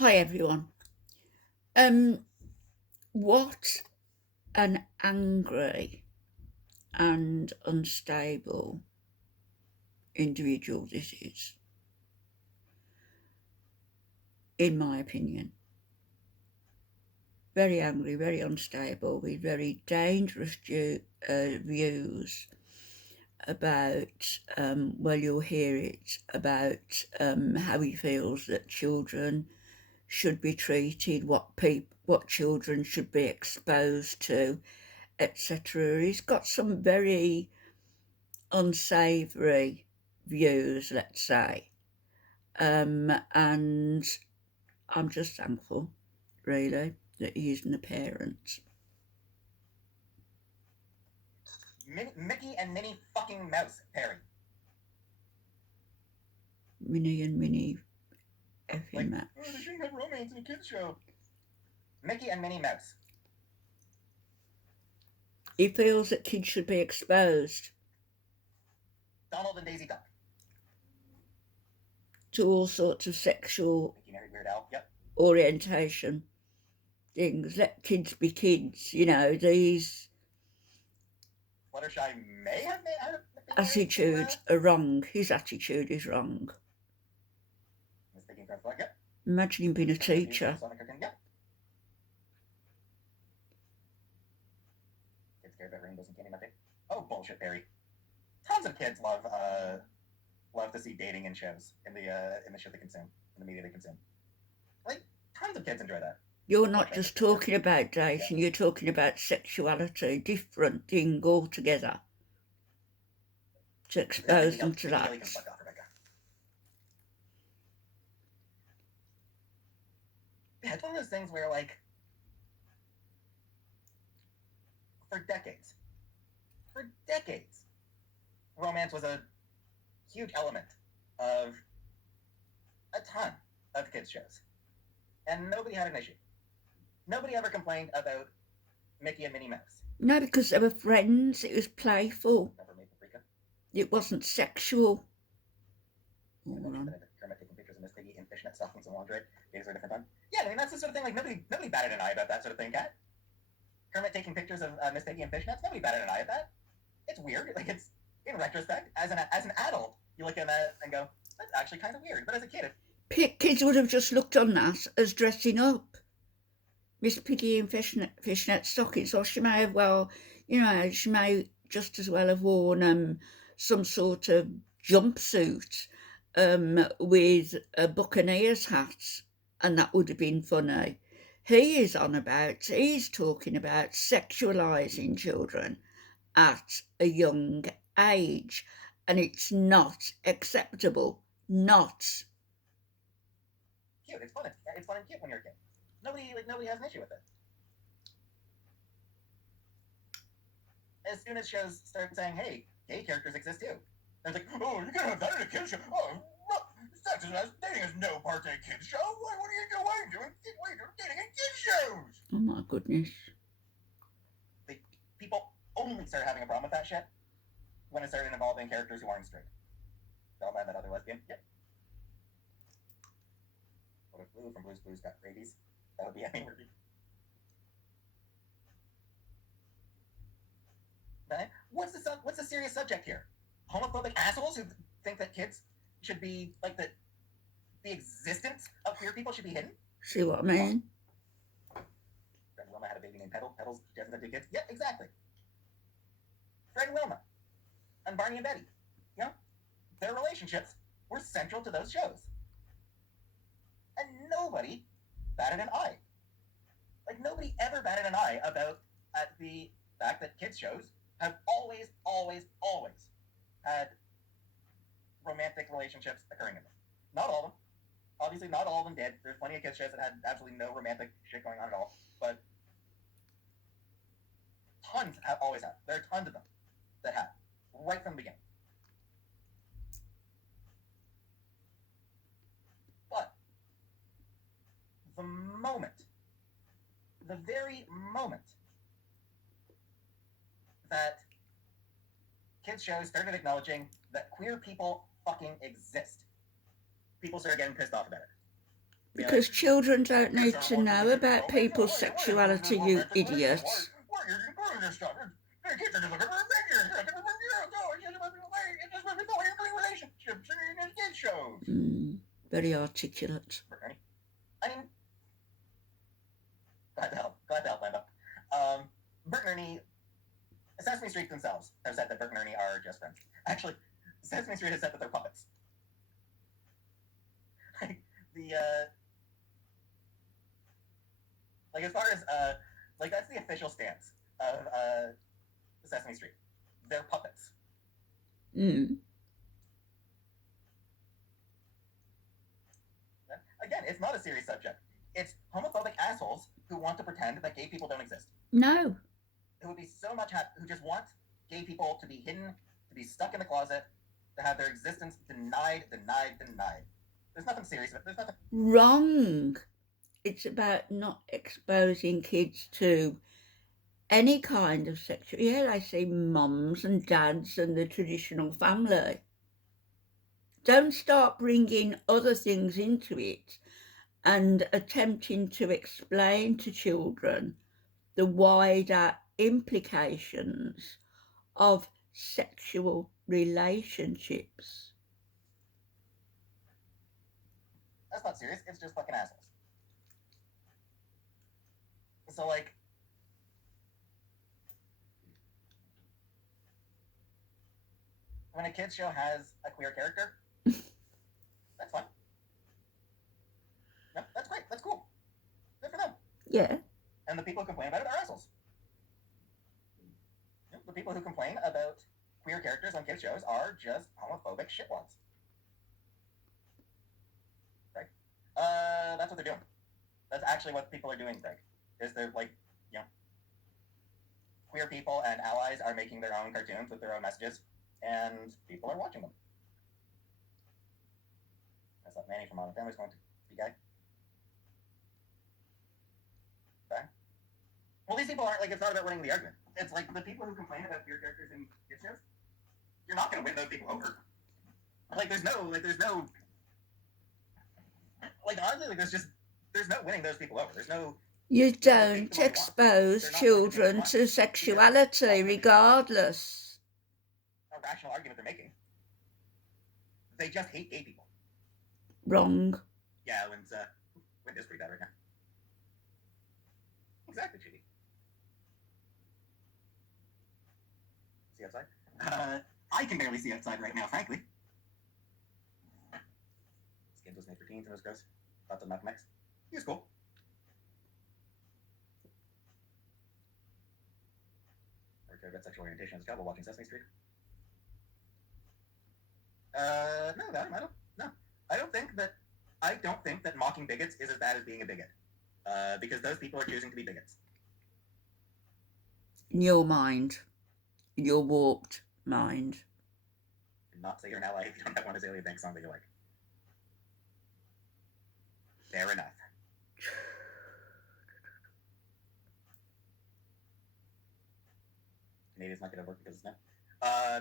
Hi everyone. What an angry and unstable individual this is, in my opinion. Very angry, very unstable, with very dangerous views about, well, you'll hear it, about how he feels that children should be treated, what children should be exposed to, etc. He's got some very unsavoury views, let's say. And I'm just thankful, really, that he isn't a parent. Mickey and Minnie fucking Mouse, Perry. Minnie and Minnie effing Mouse. Oh, they shouldn't have romance in a kids show. Mickey and Minnie Mouse. He feels that kids should be exposed Donald and Daisy Duck. to all sorts of sexual Mickey married Weird Al. Yep. orientation things. Let kids be kids, these Fluttershy may have attitudes are wrong. His attitude is wrong. Mistaking French flag. Yep. Imagine him being a teacher. Yep. Kids scared about rainbows and candy nothing. Oh, bullshit, Perry. Tons of kids love to see dating in shows, in the shit they consume, in the media they consume. Like, tons of kids enjoy that. You're not just talking about dating, you're talking about sexuality, different thing altogether. To expose them to that. Yeah, it's one of those things where, like, for decades, romance was a huge element of a ton of kids' shows. And nobody had an issue. Nobody ever complained about Mickey and Minnie Mouse. No, because they were friends. It was playful. Never made paprika. It wasn't sexual. Kermit taking pictures of Miss Piggy in fishnet stockings and lingerie. Days are a different time. Yeah, I mean, that's the sort of thing, like, nobody batted an eye about that sort of thing, Kat. Kermit taking pictures of Miss Piggy in fishnets, nobody batted an eye at that. It's weird. Like, it's, in retrospect, as an adult, you look at that and go, that's actually kind of weird. But as a kid, kids would have just looked on that as dressing up. Miss Piggy in fishnet stockings, or she may have, she may just as well have worn some sort of jumpsuit with a buccaneer's hat, and that would have been funny. He's talking about sexualising children at a young age, and it's not acceptable. Not. Cute. It's fun. It's fun and cute when you're a kid. Nobody has an issue with it. As soon as shows start saying, "Hey, gay characters exist too," they're like, "Oh, you can't have that in a kids show. Oh, sex and dating is no part in a kids show. What are you doing? Why are you doing dating in kids shows?" Oh my goodness. People only started having a problem with that shit when it started involving characters who aren't straight. Velma and that other lesbian. Yep. What if Blue from Blue's Clues got rabies? That would be Emmy worthy. What's the serious subject here? Homophobic assholes who think that kids should be, like, the existence of queer people should be hidden? See what I mean? Fred and Wilma had a baby named Petal. Petal's Jeff and 2 kids. Yeah, exactly. Fred and Wilma. And Barney and Betty. You know? Their relationships were central to those shows. And nobody batted an eye. Like, nobody ever batted an eye about the fact that kids' shows have always had romantic relationships occurring in them. Not all of them. Obviously, not all of them did. There's plenty of kids' shows that had absolutely no romantic shit going on at all. But tons have always had. There are tons of them that have. Right from the beginning. But the very moment that kids' shows started acknowledging that queer people fucking exist, people started getting pissed off about it. Because children don't need to know about people's sexuality, you idiots. Very articulate. I mean, glad to help, Lando. Bert and Ernie, Sesame Street themselves have said that Bert and Ernie are just friends. Actually, Sesame Street has said that they're puppets. As far as that's the official stance of Sesame Street. They're puppets. Again, it's not a serious subject. It's homophobic assholes who want to pretend that gay people don't exist. No. Who would be so much who just want gay people to be hidden, to be stuck in the closet, to have their existence denied. There's nothing serious about it. There's nothing wrong. It's about not exposing kids to any kind of sexual. Yeah, I say mums and dads and the traditional family. Don't start bringing other things into it and attempting to explain to children the wider implications of sexual relationships. That's not serious. It's just fucking assholes. So, when a kid's show has a queer character, that's fine. Yep, that's great. That's cool. Good for them. Yeah. And the people who complain about it are assholes. Yep, the people who complain about queer characters on kids' shows are just homophobic shitwads. Right? That's what they're doing. That's actually what people are doing, Greg. Is they're queer people and allies are making their own cartoons with their own messages, and people are watching them. I thought Manny from Modern Family's going to be gay. Okay. Well, these people aren't it's not about winning the argument. It's the people who complain about queer characters in kid shows. You're not going to win those people over. There's no honestly, there's no winning those people over. There's no. You don't expose children to sexuality, regardless. A rational argument they're making. They just hate gay people. Wrong. Yeah, Wind is pretty bad right now. Exactly, Judy. See outside? I can barely see outside right now, frankly. Skins was made for teens and was gross. Thoughts on Malcolm X? He was cool. Or cared about sexual orientation as a child while watching Sesame Street? No, I don't. No, I don't think that mocking bigots is as bad as being a bigot, because those people are choosing to be bigots. In your mind, in your warped mind. And not say you're an ally if you don't have one Azalea Banks song that you like. Fair enough. Canadians not gonna work because it's snow.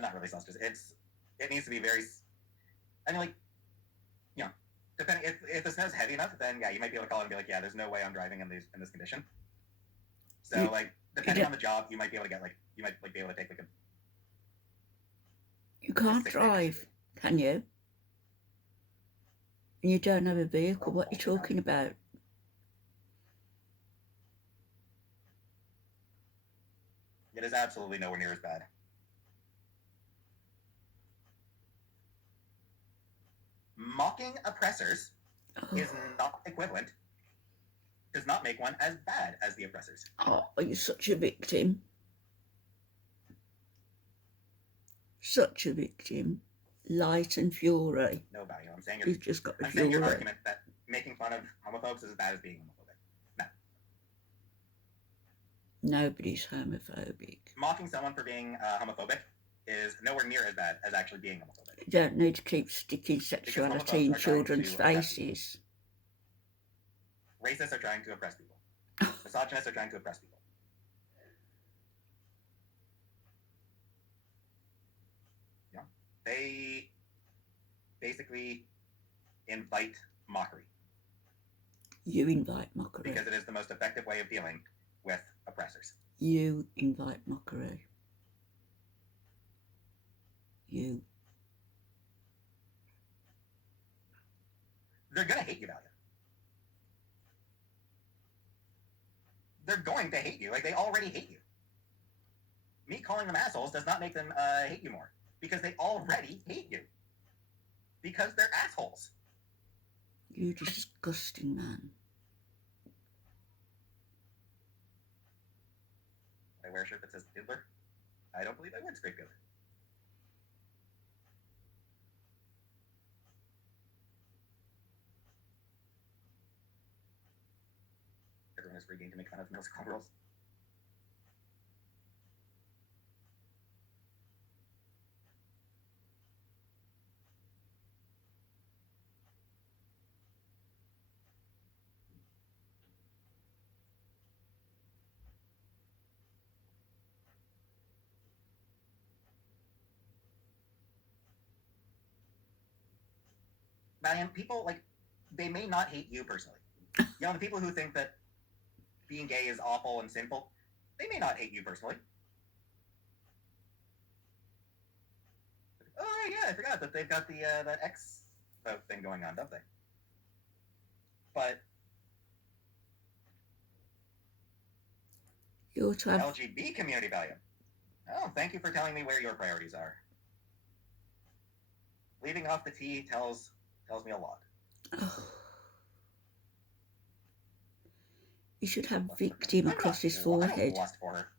Not really sausages. It needs to be very. I mean, depending if the snow's heavy enough, then yeah, you might be able to call it and be like, yeah, there's no way I'm driving in this condition. So depending on the job, you might be able to get you might be able to take a. You can't drive, can you? And you don't have a vehicle. What are you talking about? It is absolutely nowhere near as bad. Mocking oppressors is not equivalent, does not make one as bad as the oppressors. Oh, you're such a victim. Such a victim. Light and fury. No value. I'm saying you've just got a I'm fury. saying your argument that making fun of homophobes is as bad as being homophobic. No. Nobody's homophobic. Mocking someone for being homophobic is nowhere near as bad as actually being homophobic. You don't need to keep sticking sexuality in children's faces. Racists are trying to oppress people. Misogynists are trying to oppress people. Yeah. They basically invite mockery. You invite mockery. Because it is the most effective way of dealing with oppressors. You invite mockery. You. They're going to hate you, Valiant. They're going to hate you. Like, they already hate you. Me calling them assholes does not make them hate you more. Because they already hate you. Because they're assholes. You disgusting man. I wear a shirt that says Diddler. I don't believe I would scrape Diddler. Everyone is free game to make fun of middle school girls. Valiant, people, like, they may not hate you personally. You know, the people who think that being gay is awful and sinful, they may not hate you personally. Oh, yeah, I forgot that they've got the that X vote thing going on, don't they? But You're to have... LGB community value. Oh, thank you for telling me where your priorities are. Leaving off the T tells me a lot. Oh. You should have victim across his forehead. I don't lust for her.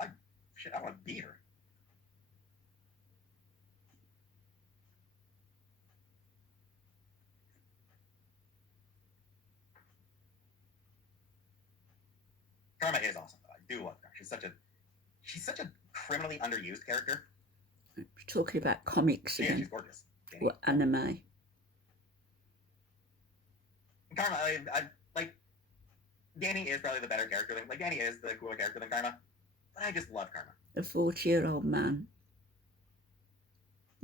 I want to beat her. Karma is awesome, though. I do love her. She's such a criminally underused character. We're talking about comics again. Yeah, she's gorgeous. Or anime. Karma, I like. Danny is probably the better character than, like, Danny is the cooler character than Karma. But I just love Karma. A 40-year-old man.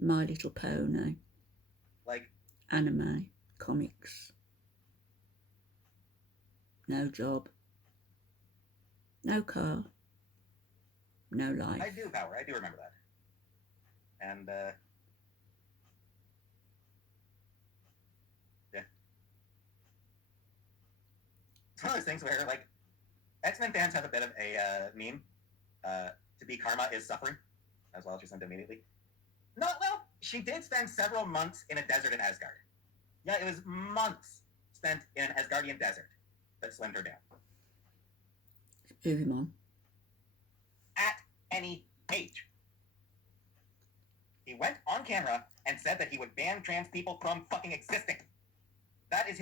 My Little Pony. Like. Anime. Comics. No job. No car. No life. I do, Power. I do remember that. And, yeah. It's one of those things where, like, X-Men fans have a bit of a meme. To be Karma is suffering, as well. She sent immediately. No, well, she did spend several months in a desert in Asgard. Yeah, it was months spent in an Asgardian desert that slimmed her down. Moving on. At any age. He went on camera and said that he would ban trans people from fucking existing. That is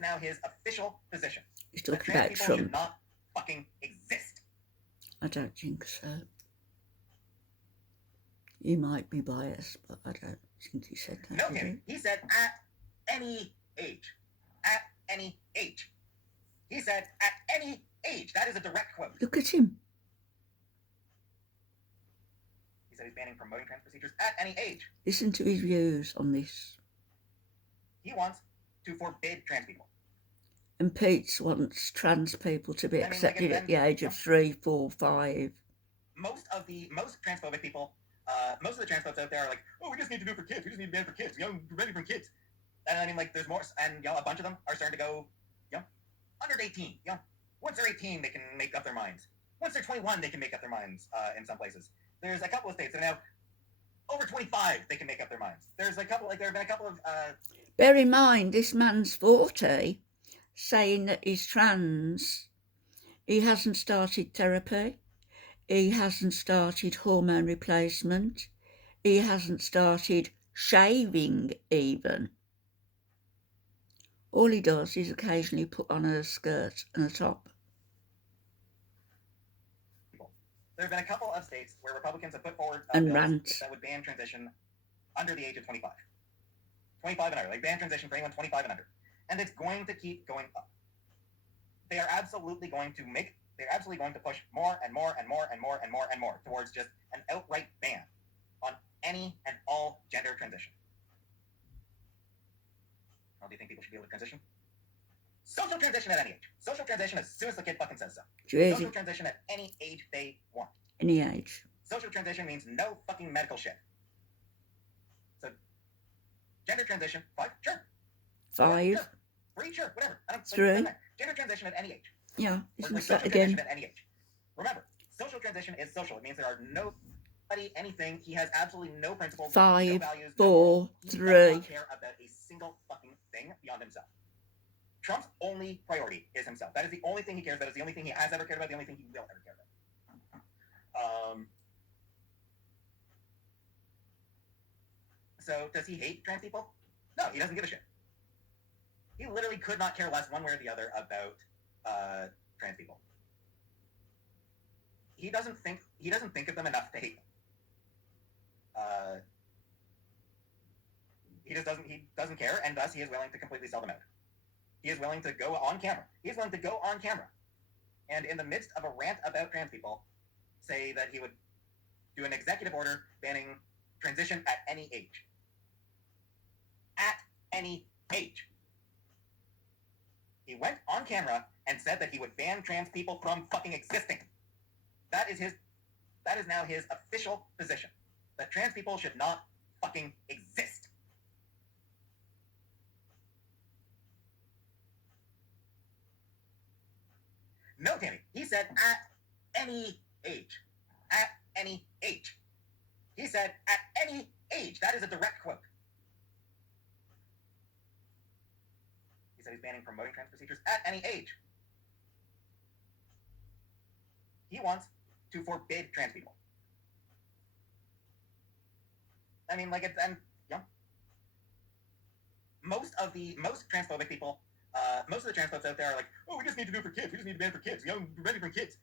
now his official position. He's talking that trans about people Trump. should not fucking exist. I don't think so. You might be biased, but I don't think he said that. No, Timmy. He said at any age. At any age. He said at any age. That is a direct quote. Look at him. He said he's banning promoting trans procedures at any age. Listen to his views on this. He wants to forbid trans people. And Peetz wants trans people to be accepted at the age of 3, 4, 5. Most transphobic people, most of the transphobes out there are like, oh, we just need to do it for kids. We just need to ban it for kids. Prevent it from kids. And I mean, like, there's more, and a bunch of them are starting to go, under 18. Once they're 18, they can make up their minds. Once they're 21, they can make up their minds. In some places, there's a couple of states that are now over 25. They can make up their minds. There's a couple, like, there have been a couple of. Bear in mind, this man's 40, saying that he's trans. He hasn't started therapy. He hasn't started hormone replacement. He hasn't started shaving even. All he does is occasionally put on a skirt and a top. There have been a couple of states where Republicans have put forward and bills that would ban transition under the age of 25. 25 and under. Like, ban transition for anyone 25 and under. And it's going to keep going up. They are absolutely going to push more and more and more and more and more and more towards just an outright ban on any and all gender transition. How do you think people should be able to transition? Social transition at any age. Social transition as soon as the kid fucking says so. Social transition at any age they want. Any age. Social transition means no fucking medical shit. So, gender transition, 5, sure. 5. Yeah, sure. 3, sure, whatever. I don't, 3. Like, gender transition at any age. Yeah, isn't like social transition at any age. Remember, social transition is social. It means there are nobody, anything. He has absolutely no principles, 5, no values, 4, 3. He does not care about a single fucking thing beyond himself. Trump's only priority is himself. That is the only thing he cares about. It's the only thing he has ever cared about. The only thing he will ever care about. So does he hate trans people? No, he doesn't give a shit. He literally could not care less one way or the other about trans people. He doesn't think of them enough to hate them. He doesn't care, and thus he is willing to completely sell them out. He is willing to go on camera. And in the midst of a rant about trans people, say that he would do an executive order banning transition at any age. At any age. He went on camera and said that he would ban trans people from fucking existing. That is now his official position. That trans people should not fucking exist. No, Tammy. He said at any age. At any age. He said at any age. That is a direct quote. He said he's banning promoting trans procedures at any age. He wants to forbid trans people. I mean, like, most transphobic people, most of the transphobes out there are like, oh, we just need to do it for kids. We just need to ban it for kids. Preventing from kids.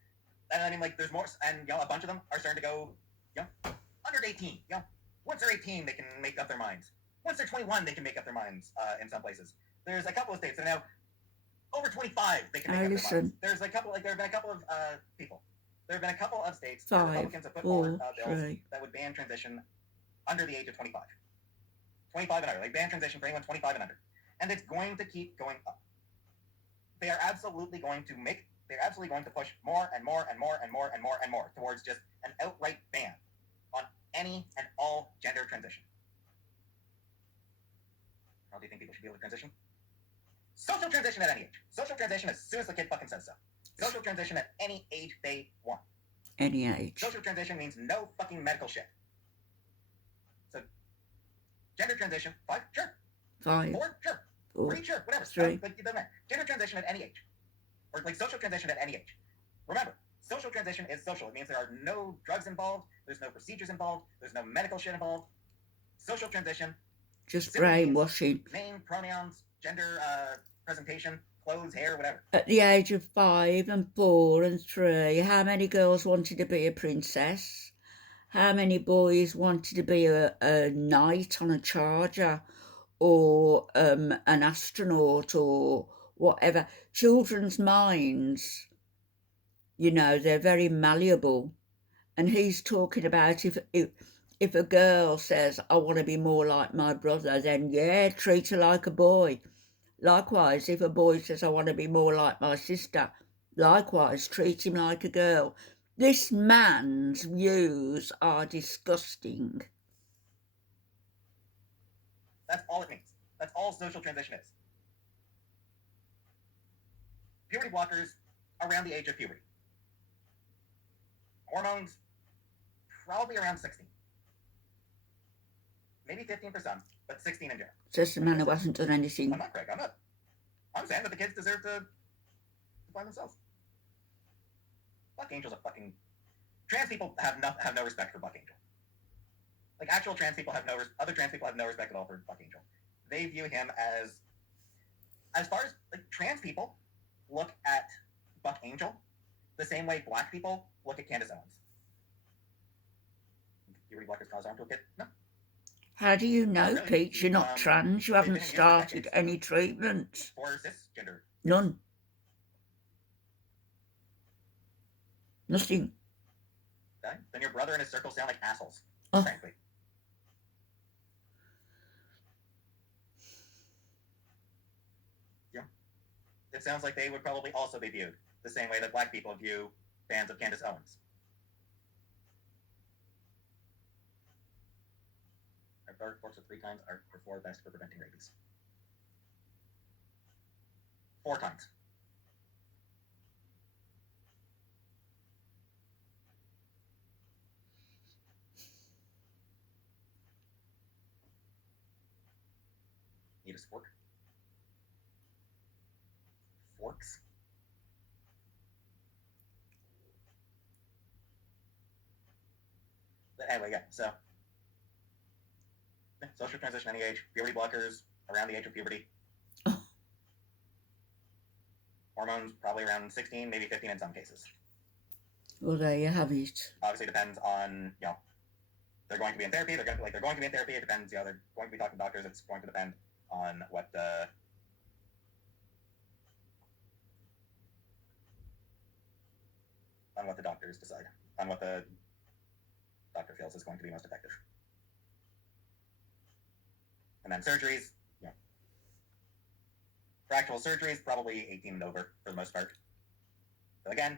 And I mean, like, there's more, and a bunch of them are starting to go, under 18. Once they're 18, they can make up their minds. Once they're 21, they can make up their minds. In some places, there's a couple of states that are now over 25. They can make up their minds. There have been a couple of people. There have been a couple of states where Republicans have put forward bills that would ban transition under the age of 25. 25 and under. Like, ban transition for anyone 25 and under. And it's going to keep going up. They are absolutely going to push more and more and more and more and more and more towards just an outright ban on any and all gender transition. How do you think people should be able to transition? Social transition at any age. Social transition as soon as the kid fucking says so. Social transition at any age they want. Any age. Social transition means no fucking medical shit. So, gender transition, 5, sure. 5. 4, sure. 4. 3, sure, whatever. 3. Like, it doesn't matter. Gender transition at any age. Or, like, social transition at any age. Remember, social transition is social. It means there are no drugs involved, there's no procedures involved, there's no medical shit involved. Social transition. Just brainwashing. Name, pronouns, gender, presentation, clothes, hair, whatever. At the age of 5 and 4 and 3, how many girls wanted to be a princess? How many boys wanted to be a knight on a charger, or an astronaut, or whatever? Children's minds, they're very malleable. And he's talking about if a girl says, I want to be more like my brother, then yeah, treat her like a boy. Likewise, if a boy says, I want to be more like my sister, likewise, treat him like a girl. This man's views are disgusting. That's all it means. That's all social transition is. Puberty blockers around the age of puberty. Hormones, probably around 16. Maybe 15 for some, but 16 in general. Says the man who hasn't done anything. I'm not, Craig. I'm not. I'm saying that the kids deserve to find themselves. Buck Angel's a fucking... Trans people have no respect for Buck Angel. Like, actual trans people have other trans people have no respect at all for Buck Angel. They view him as far as, like, trans people look at Buck Angel the same way black people look at Candace Owens. Puberty blockers cause harm to a kid? No. How do you know, really. Peetz? You're not trans. You haven't started any treatment. For cisgender. None. Nothing. Okay? Then your brother and his circle sound like assholes, frankly. it sounds like they would probably also be viewed the same way that black people view fans of Candace Owens. Our dark forks of 3 times are for 4 best for preventing rabies. 4 times. Need a fork? Forks? But anyway, yeah, so social transition any age, puberty blockers around the age of puberty. Oh. Hormones probably around 16, maybe 15 in some cases. Well, there you have it. Obviously depends on, they're going to be in therapy, they're going to be in therapy, it depends, they're going to be talking to doctors, it's going to depend on what the doctors decide, on what the doctor feels is going to be most effective. And then surgeries, for actual surgeries, probably 18 and over for the most part. But again,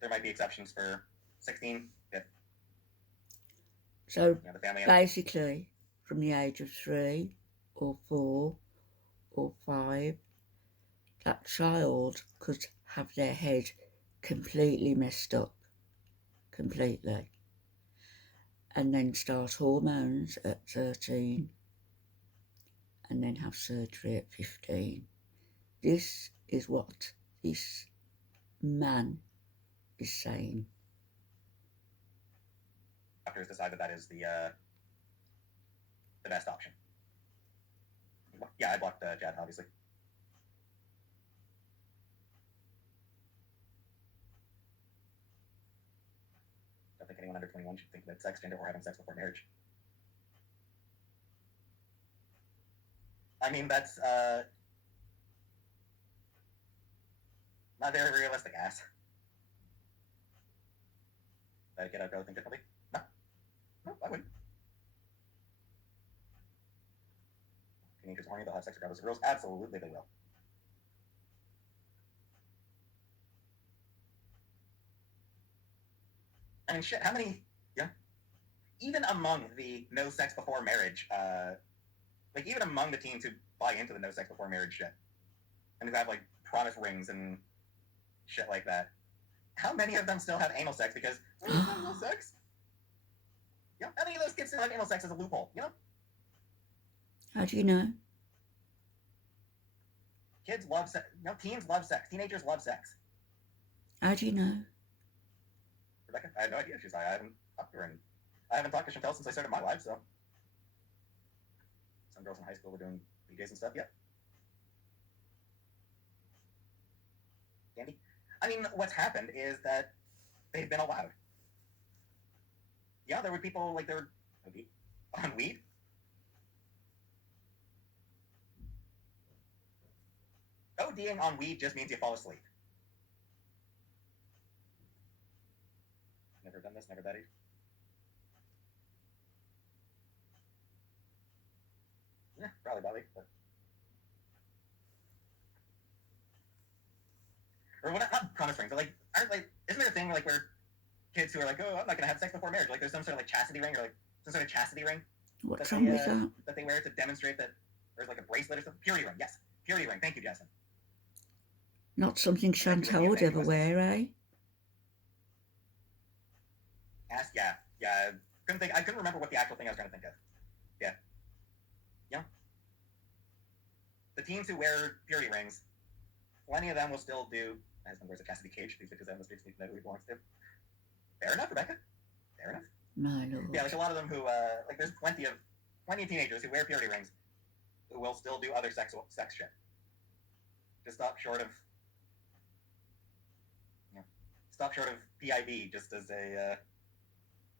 there might be exceptions for 16 if So the family basically, from the age of 3 or 4 or 5, that child could have their head completely messed up, completely, and then start hormones at 13 and then have surgery at 15. This is what this man is saying. Doctors decide that is the best option. Yeah, I blocked Chad, obviously. Don't think anyone under 21 should think about sex, gender, or having sex before marriage. I mean, that's not very realistic, ass. Did I get out go think differently? No, I wouldn't. Teenagers are horny, they'll have sex regardless of rules. Absolutely they will. I mean, shit, how many, even among the no sex before marriage, even among the teens who buy into the no sex before marriage shit, and who have, promise rings and shit like that, how many of them still have anal sex because, no sex? How many of those kids still have anal sex as a loophole, How do you know? Kids love sex. Teens love sex. Teenagers love sex. How do you know? Rebecca, I have no idea. She's like, I haven't talked to her, and I haven't talked to Chantel since I started my life, so. Some girls in high school were doing BJs and stuff, yeah. Candy? I mean, what's happened is that they've been allowed. Yeah, there were people, they were on weed. ODing on weed just means you fall asleep. Never done this, never that either. Yeah, probably Bobby. But... Or well, not promise rings, but isn't there a thing where kids who are oh, I'm not gonna have sex before marriage, there's some sort of chastity ring or some sort of chastity ring. What's wrong with that? That they wear to demonstrate that there's a bracelet or something. Purity ring, yes, purity ring. Thank you, Jason. Not something Chantal would ever wear, eh? Yes, yeah. I couldn't remember what the actual thing I was trying to think of. Yeah. The teens who wear purity rings, plenty of them will still do. My husband wears a chastity cage. These bitches have must know who he belongs to. Fair enough, Rebecca. Fair enough. My lord. Yeah, a lot of them who there's plenty of teenagers who wear purity rings who will still do other sex shit. Just stop short of PIB, just as a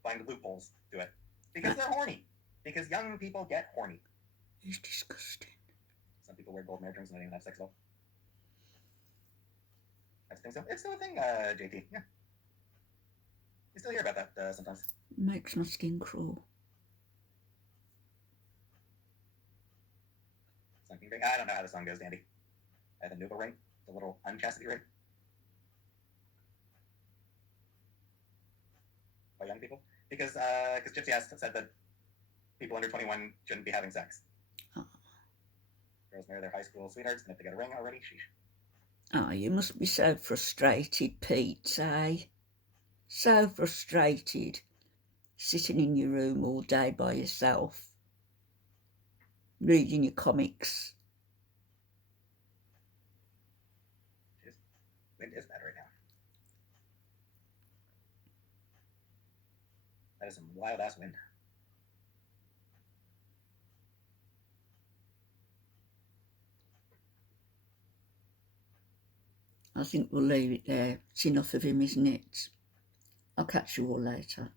find loopholes to it, because they're horny. Because young people get horny. It's disgusting. Some people wear gold marriage rings and don't even have sex at all. I think so. It's still a thing, JT. Yeah. You still hear about that sometimes. Makes my skin crawl. I don't know how the song goes, Dandy. the Nuba ring, the little unchastity ring. By young people, because Gypsy said that people under 21 shouldn't be having sex. Oh. Girls marry their high school sweethearts, and if they get a ring already, sheesh. Oh, you must be so frustrated, Peetz, eh? So frustrated, sitting in your room all day by yourself, reading your comics. Wind is bad right now. That is some wild-ass wind. I think we'll leave it there. It's enough of him, isn't it? I'll catch you all later.